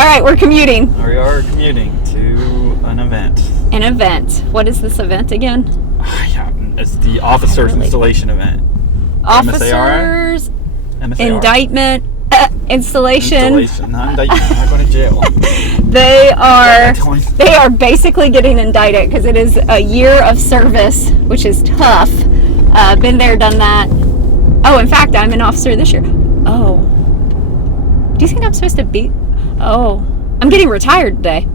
All right, we're commuting. We are commuting to an event. An event. What is this event again? Yeah, it's the officers installation event. Officers MSAR. indictment installation. Not indictment. I'm not going to jail. They are basically getting indicted because it is a year of service, which is tough. Been there, done that. Oh, in fact, I'm an officer this year. Oh. Do you think I'm supposed to be? Oh. I'm getting retired today.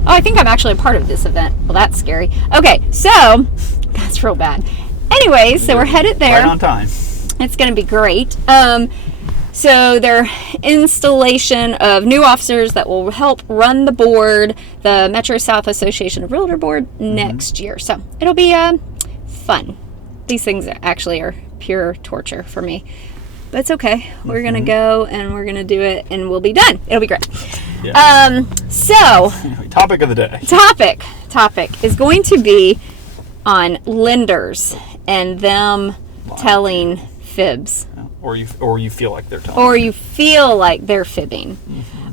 Oh, I think I'm actually a part of this event. Well, that's scary. Okay, so that's real bad. Anyways, so we're headed there. Right on time. It's going to be great. So their installation of new officers that will help run the board, the Metro South Association of Realtor Board, next year. So it'll be fun. These things actually are pure torture for me. But it's okay. We're going to go and we're going to do it and we'll be done. It'll be great. Yeah. So topic of the day. Topic is going to be on lenders and them telling fibs. Or you feel like they're telling. Or you feel like they're fibbing.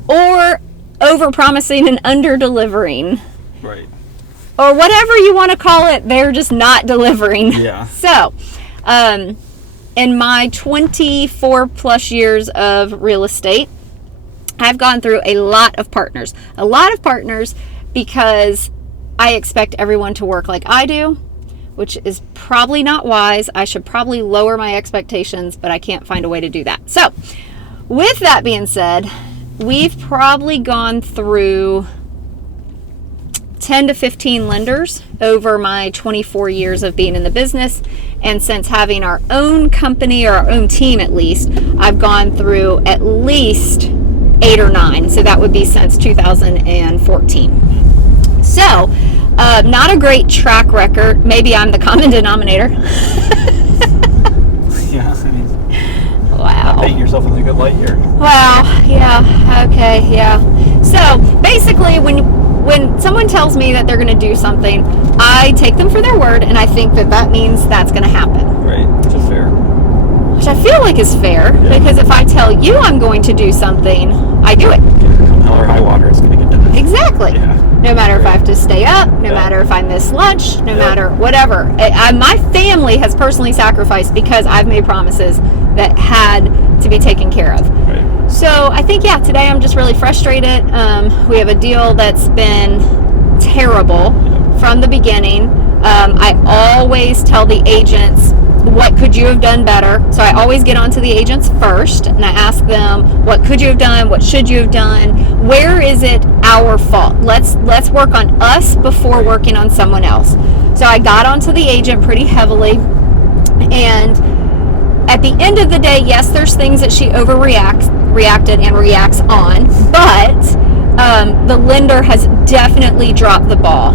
Or over-promising and under-delivering. Right. Or whatever you want to call it, they're just not delivering. Yeah. So, in my 24 plus years of real estate, I've gone through a lot of partners. A lot of partners because I expect everyone to work like I do, which is probably not wise. I should probably lower my expectations, but I can't find a way to do that. So, with that being said, we've probably gone through 10 to 15 lenders over my 24 years of being in the business. And since having our own company, or our own team at least, I've gone through at least 8 or 9. So that would be since 2014. So, not a great track record. Maybe I'm the common denominator. Yeah, I mean, wow. Not painting yourself in a good light here. Wow, yeah, okay, yeah. So, basically, when someone tells me that they're going to do something, I take them for their word, and I think that means that's going to happen. Right, which is fair. Which I feel like is fair, because if I tell you I'm going to do something, I do it. Come hell or high water, it's going to get done. Exactly. Yeah. No matter if I have to stay up, no matter if I miss lunch, no matter whatever. My family has personally sacrificed because I've made promises that had to be taken care of. Right. So I think, today I'm just really frustrated. We have a deal that's been terrible from the beginning. I always tell the agents, what could you have done better? So I always get onto the agents first and I ask them, what could you have done? What should you have done? Where is it our fault? Let's work on us before working on someone else. So I got onto the agent pretty heavily, and at the end of the day, yes, there's things that she reacted and reacts on, but the lender has definitely dropped the ball.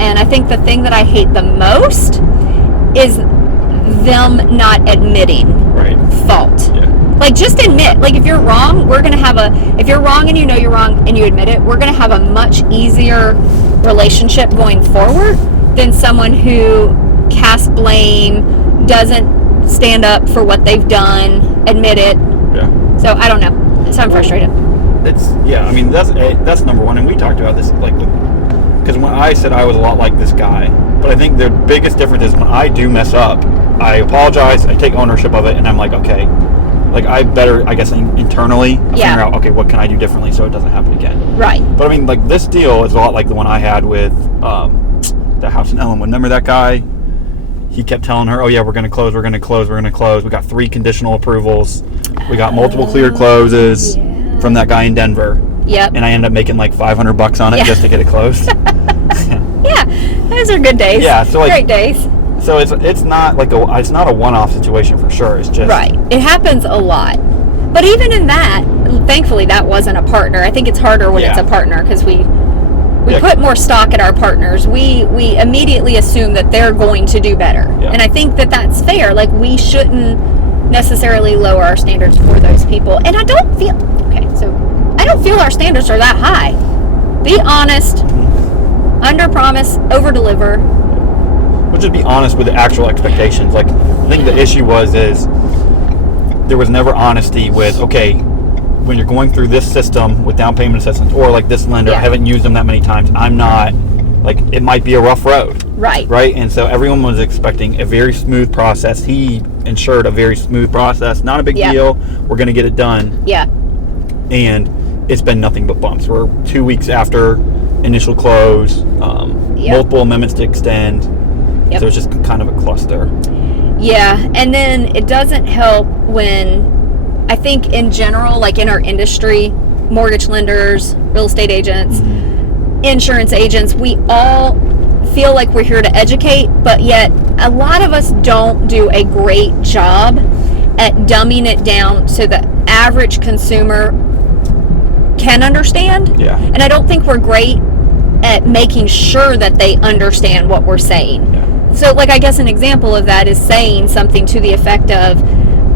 And I think the thing that I hate the most is them not admitting fault. Like, just admit. Like, if you're wrong, if you're wrong and you know you're wrong and you admit it, we're going to have a much easier relationship going forward than someone who casts blame, doesn't stand up for what they've done, admit it. Yeah. So, I don't know. So, I'm frustrated. I mean, that's number one. And we talked about this, because when I said I was a lot like this guy, but I think the biggest difference is when I do mess up, I apologize, I take ownership of it, and I'm like, okay, I better, I guess, internally figure out, okay, what can I do differently so it doesn't happen again. Right. But I mean, this deal is a lot like the one I had with the house in Ellenwood. Remember that guy? He kept telling her, oh yeah, we're going to close. We got 3 conditional approvals. We got multiple clear closes from that guy in Denver. Yep. And I ended up making $500 on it just to get it closed. Yeah, those are good days. Yeah, so great days. So it's not it's not a one-off situation for sure. It's just it happens a lot. But even in that, thankfully, that wasn't a partner. I think it's harder when it's a partner because we put more stock in our partners. We immediately assume that they're going to do better, and I think that that's fair. We shouldn't necessarily lower our standards for those people. And I don't feel our standards are that high. Be honest. Under promise, over deliver. We'll just be honest with the actual expectations. I think the issue is there was never honesty with, okay, when you're going through this system with down payment assistance, or like this lender, I haven't used them that many times. I'm not, like, it might be a rough road. Right. Right? And so everyone was expecting a very smooth process. He ensured a very smooth process. Not a big deal. We're going to get it done. Yeah. And it's been nothing but bumps. We're 2 weeks after initial close, multiple amendments to extend. So it's just kind of a cluster. Yeah. And then it doesn't help when, I think in general, like in our industry, mortgage lenders, real estate agents, insurance agents, we all feel like we're here to educate, but yet a lot of us don't do a great job at dumbing it down so the average consumer can understand. Yeah. And I don't think we're great at making sure that they understand what we're saying. Yeah. So, like, I guess an example of that is saying something to the effect of,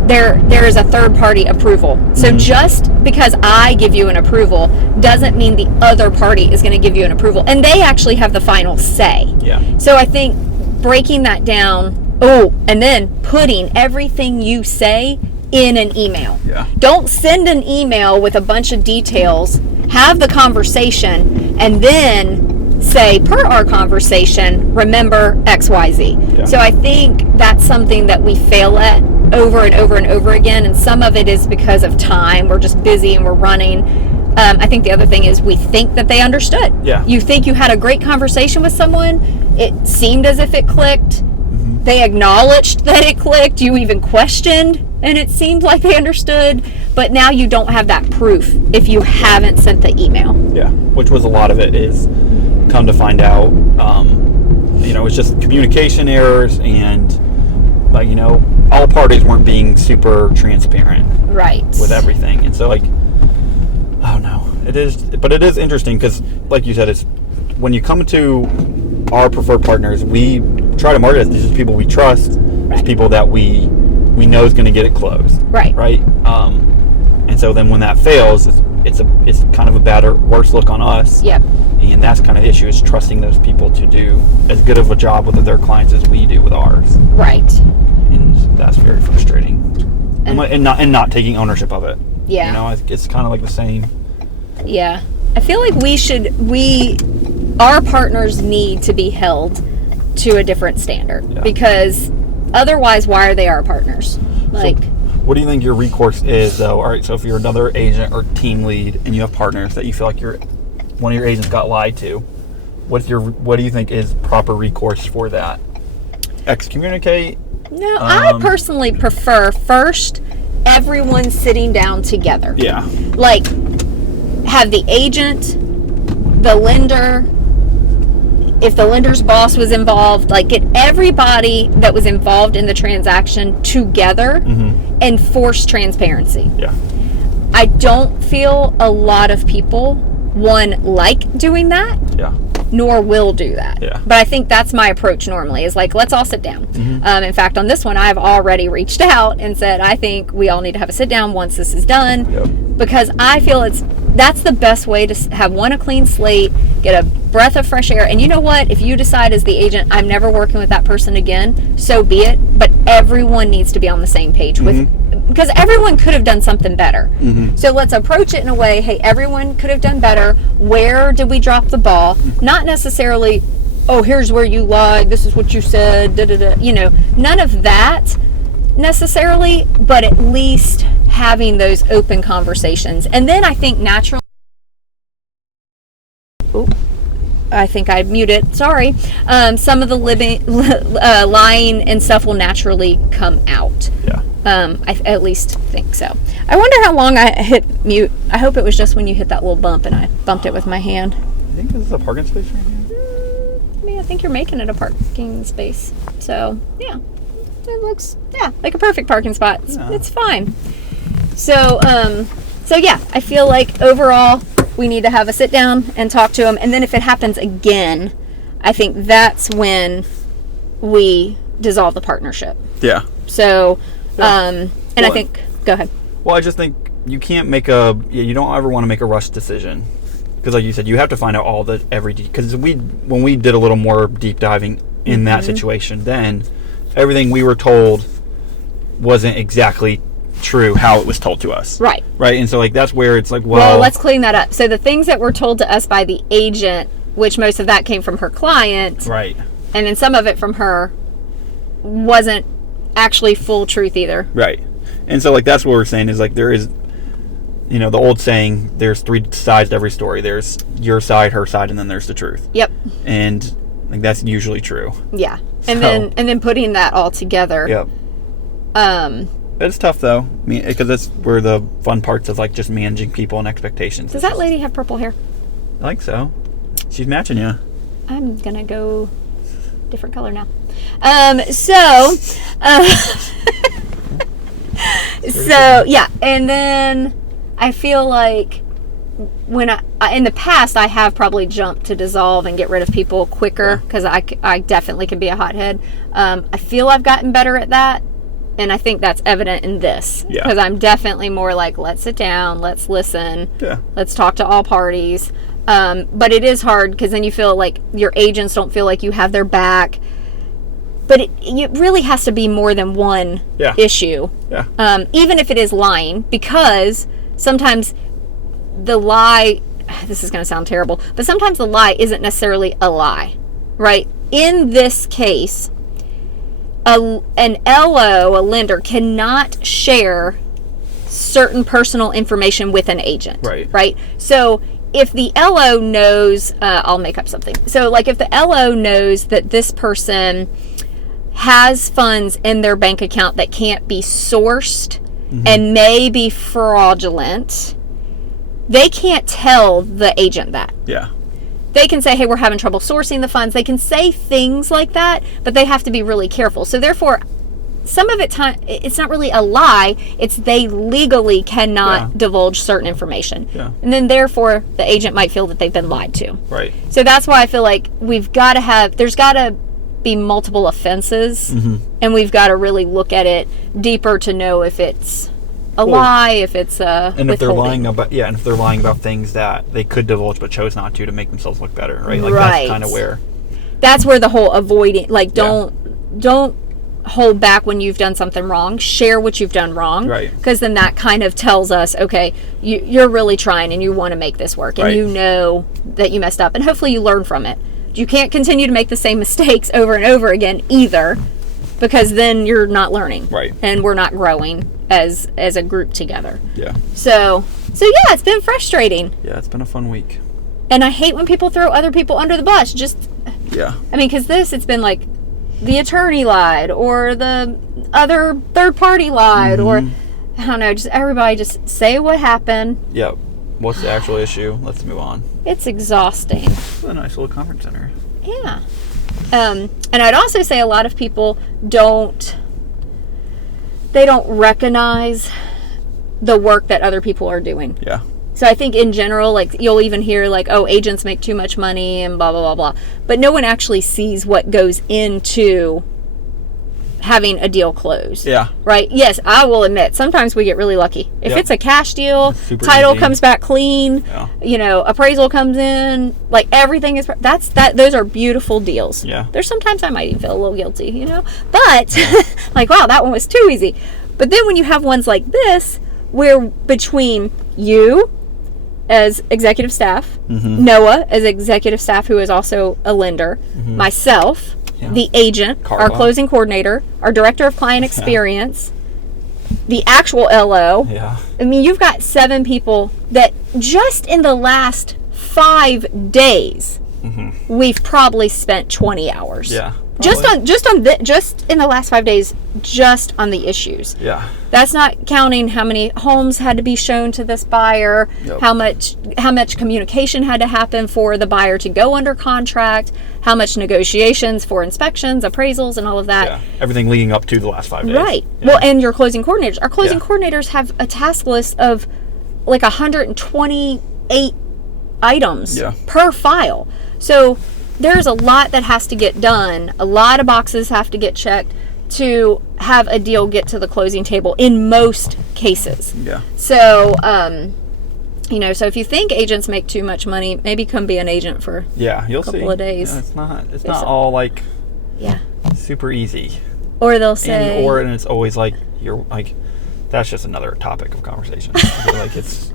there is a third-party approval. So just because I give you an approval doesn't mean the other party is going to give you an approval. And they actually have the final say. Yeah. So I think breaking that down, and then putting everything you say in an email. Yeah. Don't send an email with a bunch of details, have the conversation, and then say, per our conversation, remember XYZ. Yeah. So I think that's something that we fail at over and over and over again, and some of it is because of time. We're just busy and we're running. I think the other thing is we think that they understood. Yeah. You think you had a great conversation with someone, it seemed as if it clicked, they acknowledged that it clicked, you even questioned, and it seemed like they understood, but now you don't have that proof if you haven't sent the email. Yeah, which was a lot of it is, come to find out, it's just communication errors, and all parties weren't being super transparent Right. with everything. And so, I don't know. It is interesting because, like you said, it's when you come to our preferred partners, we try to market it. These are people we trust. These people that we know is going to get it closed. Right. Right. And so then when that fails, it's kind of a bad or worse look on us. Yep. And that's kind of the issue, is trusting those people to do as good of a job with their clients as we do with ours. Right. And that's very frustrating. And not taking ownership of it. Yeah. It's kind of like the same. Yeah. I feel like our partners need to be held to a different standard, because otherwise, why are they our partners? Like, so what do you think your recourse is, though? All right, so if you're another agent or team lead and you have partners that you feel like one of your agents got lied to, what do you think is proper recourse for that? Excommunicate? No, I personally prefer first everyone sitting down together. Yeah. Like, have the agent, the lender, if the lender's boss was involved, like, get everybody that was involved in the transaction together and force transparency. Yeah. I don't feel a lot of people, like doing that. Yeah. Nor will do that. Yeah. But I think that's my approach normally, is like, let's all sit down. In fact, on this one, I've already reached out and said, I think we all need to have a sit down once this is done. Yep. Because I feel that's the best way to have a clean slate, get a breath of fresh air. And you know what? If you decide as the agent, I'm never working with that person again, so be it. But everyone needs to be on the same page because everyone could have done something better. So let's approach it in a way, hey, everyone could have done better. Where did we drop the ball? Not necessarily, oh, here's where you lied, this is what you said, none of that necessarily, but at least having those open conversations. And then I think naturally, I think I muted, sorry, some of the lying and stuff will naturally come out. Yeah. I at least think so. I wonder how long I hit mute. I hope it was just when you hit that little bump and I bumped it with my hand. I think this is a parking space right here. I think you're making it a parking space. So, yeah. It looks, like a perfect parking spot. It's fine. So, yeah, I feel like overall we need to have a sit down and talk to them. And then if it happens again, I think that's when we dissolve the partnership. Yeah. So, and I think, go ahead. Well, I just think you can't you don't ever want to make a rush decision. Because like you said, you have to find out because when we did a little more deep diving in that situation, then everything we were told wasn't exactly true how it was told to us. Right. Right. And so like that's where it's like, Well, let's clean that up. So the things that were told to us by the agent, which most of that came from her client, right. and then some of it from her, wasn't actually full truth either. Right. And so like that's what we're saying is like there is, you know, the old saying, there's 3 sides to every story. There's your side, her side, and then there's the truth. Yep. And like that's usually true. Yeah. And then putting that all together. Yep. But it's tough though. I mean, because that's where the fun parts of like just managing people and expectations. Does that lady have purple hair? I think so. She's matching you. I'm gonna go different color now. So yeah, and then I feel like when I in the past I have probably jumped to dissolve and get rid of people quicker because I definitely can be a hothead. I feel I've gotten better at that, and I think that's evident in this because I'm definitely more like, let's sit down, let's listen, let's talk to all parties. But it is hard because then you feel like your agents don't feel like you have their back. But it really has to be more than one issue. Yeah. Even if it is lying, because sometimes the lie, this is going to sound terrible, but sometimes the lie isn't necessarily a lie, right? In this case, an LO, a lender, cannot share certain personal information with an agent. Right? So if the LO knows, I'll make up something. So like if the LO knows that this person has funds in their bank account that can't be sourced and may be fraudulent, they can't tell the agent that. Yeah. They can say, hey, we're having trouble sourcing the funds. They can say things like that, but they have to be really careful. So therefore, some of it's not really a lie. It's they legally cannot divulge certain information. Yeah. And then therefore, the agent might feel that they've been lied to. Right. So that's why I feel like there's got to be multiple offenses, and we've got to really look at it deeper to know if it's a lie, if it's and if they're lying about things that they could divulge but chose not to make themselves look better, right? Like that's kind of that's where the whole avoiding, like don't hold back when you've done something wrong. Share what you've done wrong, right? Because then that kind of tells us, okay, you're really trying and you want to make this work, and you know that you messed up, and hopefully you learn from it. You can't continue to make the same mistakes over and over again either, because then you're not learning, right? And we're not growing as a group together. Yeah. So yeah, it's been frustrating. Yeah, it's been a fun week. And I hate when people throw other people under the bus. I mean, because it's been like the attorney lied, or the other third party lied, or I don't know, just everybody just say what happened. Yep. What's the actual issue? Let's move on. It's exhausting. It's a nice little conference center. Yeah. And I'd also say a lot of people don't recognize the work that other people are doing. Yeah. So I think in general, like you'll even hear like, oh, agents make too much money and blah, blah, blah, blah. But no one actually sees what goes into having a deal closed. Yeah. Right? Yes, I will admit, sometimes we get really lucky. If it's a cash deal, title comes back clean, appraisal comes in, like everything is, those are beautiful deals. Yeah. There's sometimes I might even feel a little guilty, but like, wow, that one was too easy. But then when you have ones like this, where between you as executive staff, Noah as executive staff, who is also a lender, myself, the agent, Carla, our closing coordinator, our director of client experience, the actual LO. Yeah. I mean, you've got 7 people that just in the last 5 days, we've probably spent 20 hours. Yeah. Just in the last 5 days, just on the issues. Yeah. That's not counting how many homes had to be shown to this buyer, how much communication had to happen for the buyer to go under contract, how much negotiations for inspections, appraisals, and all of that. Yeah. Everything leading up to the last 5 days. Right. Yeah. Well, and your closing coordinators. Our closing coordinators have a task list of like 128 items per file. So there's a lot that has to get done. A lot of boxes have to get checked to have a deal get to the closing table in most cases. Yeah. So, so if you think agents make too much money, maybe come be an agent for a couple of days. Yeah, it's not all like super easy. Or they'll say, and it's always like you're like that's just another topic of conversation. I feel like it's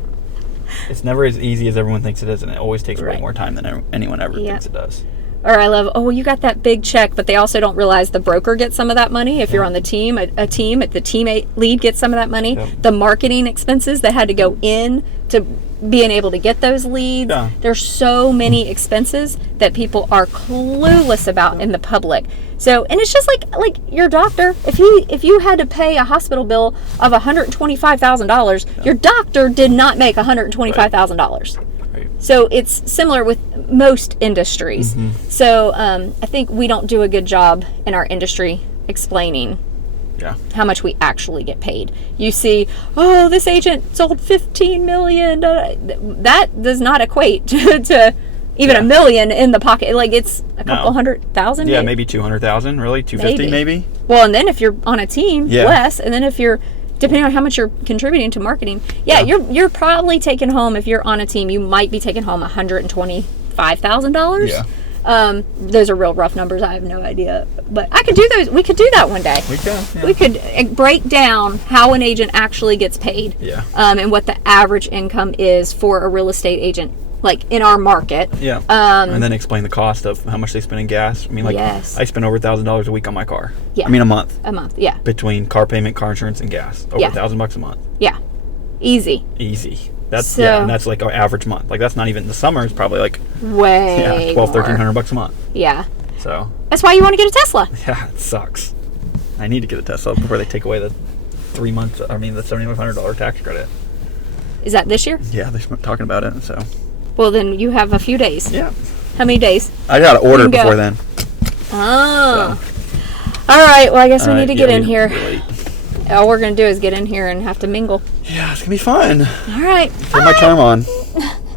never as easy as everyone thinks it is, and it always takes way Right. more time than anyone ever thinks it does. Or I love, you got that big check, but they also don't realize the broker gets some of that money. If you're on the team, the teammate lead gets some of that money. Yep. The marketing expenses that had to go in to being able to get those leads. Yeah. There's so many expenses that people are clueless about in the public. So, and it's just like your doctor. If you had to pay a hospital bill of $125,000, your doctor did not make $125,000. Right. So it's similar with most industries. So I think we don't do a good job in our industry explaining Yeah. how much we actually get paid. You see, this agent sold 15 million. That does not equate to even Yeah. $1 million in the pocket. Like it's a couple No. 100,000. Yeah, maybe 200,000, really? 250 maybe? Well, and then if you're on a team, Yeah. less. And then if you're, depending on how much you're contributing to marketing, you're probably taking home, if you're on a team, you might be taking home $125,000. Yeah. Those are real rough numbers. I have no idea, but I could do those. We could do that one day. We can. Yeah. We could break down how an agent actually gets paid, Yeah. and what the average income is for a real estate agent, like in our market. Yeah. And then explain the cost of how much they spend in gas. I mean, like, Yes. I spend over $1,000 a week on my car. Yeah. I mean, a month. A month, yeah, Between car payment, car insurance, and gas. Over Yeah. $1,000 a month. yeah, easy, Easy. That's So- and that's like our average month. Like, that's not even the summer. It's probably like way $1,200-$1,300 a month. Yeah, So that's why you want to get a Tesla. yeah, it sucks. I need to get a Tesla before they take away the the $7,500 tax credit. Is that this year? Yeah, they're talking about it. So Well, then you have a few days. yeah, How many days? I got to order You can go. before then. Oh. All right. Well, I guess we need to get in here. We're late. All we're going to do is get in here and have to mingle. Yeah, it's gonna be fun. All right. Put my charm on.